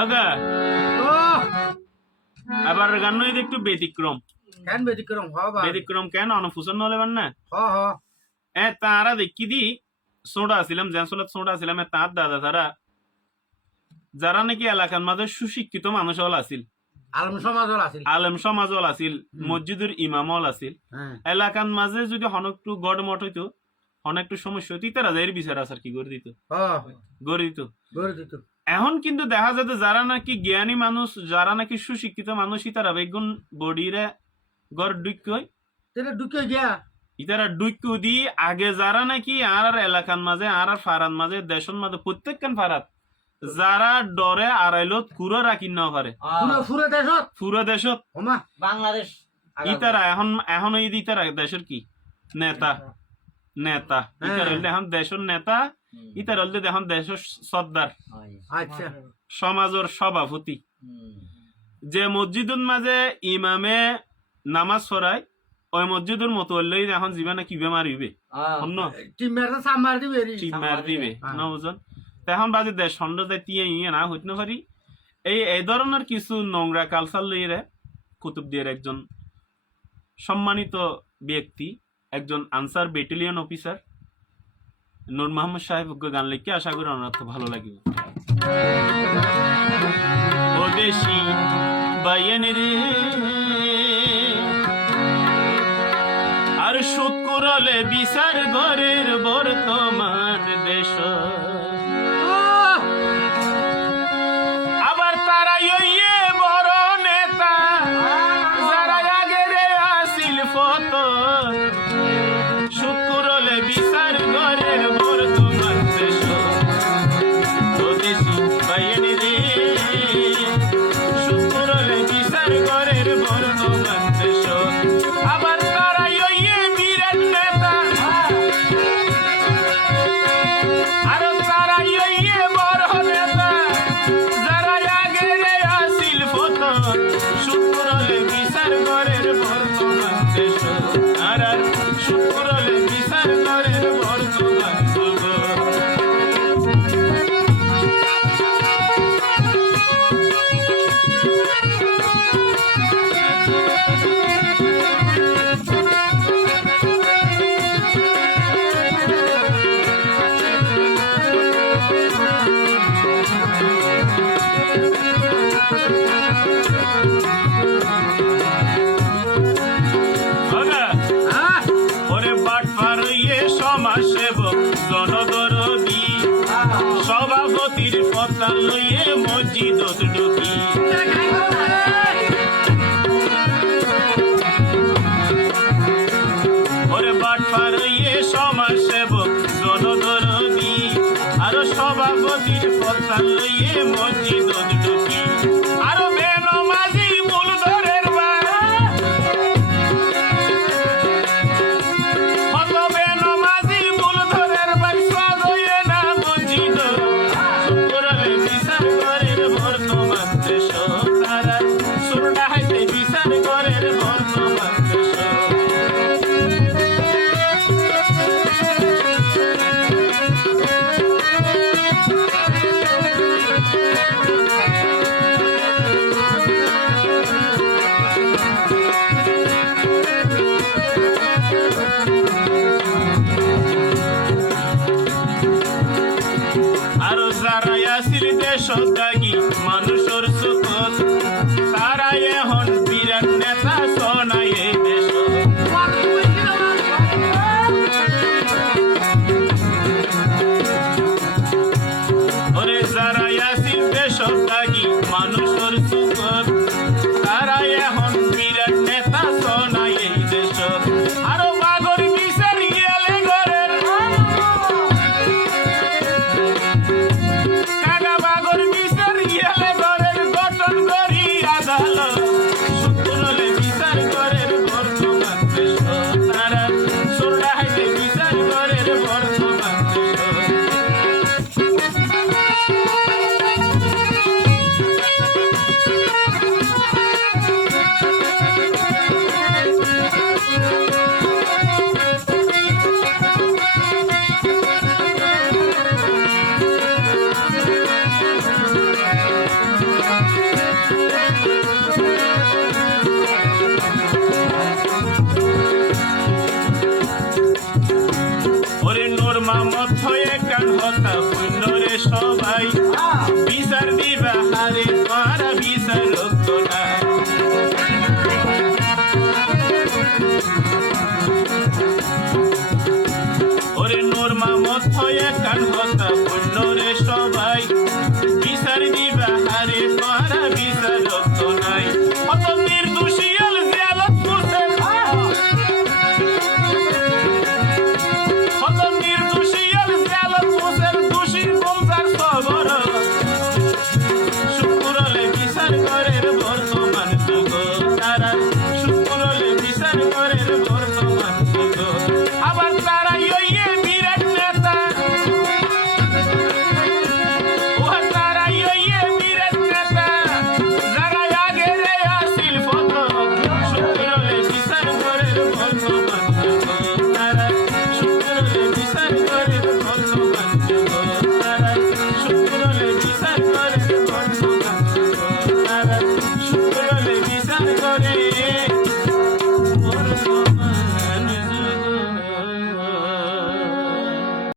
আগা ও আবার গান একটু ব্যতিক্রম। কেন ব্যতিক্রম? হ বা ব্যতিক্রম কেন? অনুফুসন নহলে বার না? হ হ। এ তারা দেখি দি। সোডা ছিলাম জেনসলত সোডা ছিলাম এ তার দাদা তারা। যারা নাকি এলাকার মাঝে সুশিক্ষিত মানুষ হল আছিল। আলম সমাজল আছিল। আলেম সমাজ হল আছিল। মসজিদের ইমাম হল আছিল। হ্যাঁ। এলাকার মাঝে যদি হনকটু গড় মঠ হইতো অনেকটু সমস্যা হইতো তারা এর বিচার আসার কি করে দিত? হ গড়ে দিত। গড়ে দিত। এখন কিন্তু দেখা যাচ্ছে যারা নাকি জ্ঞানী মানুষ যারা নাকি সুশিক্ষিত মানুষই তারা বেগুন বডিরে গড় ডুইক হয়। তেরে ঢুকে গিয়া। ইতারা ডুইকু দি আগে যারা নাকি আর আর এলাকার মাঝে আর আর ফারার মাঝে দেশের মাঝে প্রত্যেকখান ফারাত যারা ডরে আড়াইলত কুরো রাখি না পারে। পুরো দেশত? পুরো দেশত। বাংলাদেশ ইতারা এখন এখন ইতারা দেশের কি? নেতা। নেতা। ইতারা হইলে এখন দেশের নেতা ইতারা হইলে এখন দেশের সর্দার। আচ্ছা। সমাজের সভাপতি। যে মসজিদের মাঝে ইমামে নামাজ পড়ায় ওই মসজিদের মতো হইলেই এখন জীবনে কি বেমার হইবে? অন্য? টিম মেরে সামার দিবে রে। ঠিক মার দিবে হ্যাঁ। না বুঝুন? তখন বাজে দেশ খন্ড তিয়া ইয়ে না হইতে না পারি। এই এই ধরনের কিছু নোংরা কালচার লইরে কুতুব একজন সম্মানিত ব্যক্তি একজন আনসার ব্যাটালিয়ন অফিসার নূর মোহাম্মদ সাহেব গান লিখে আশা করি তো ভালো লাগবে। আর শুকুরলে বিচার ঘরের বর্তমান দেশ। শুকুরলে সভাপতির পতা লইয়ে মসজিদত আসিল দেশ ত্যাগী মানুষের বিসর দিবা হারে পারা বিসর লোক তোলা ওরে নোর মা মত হয় কান কথা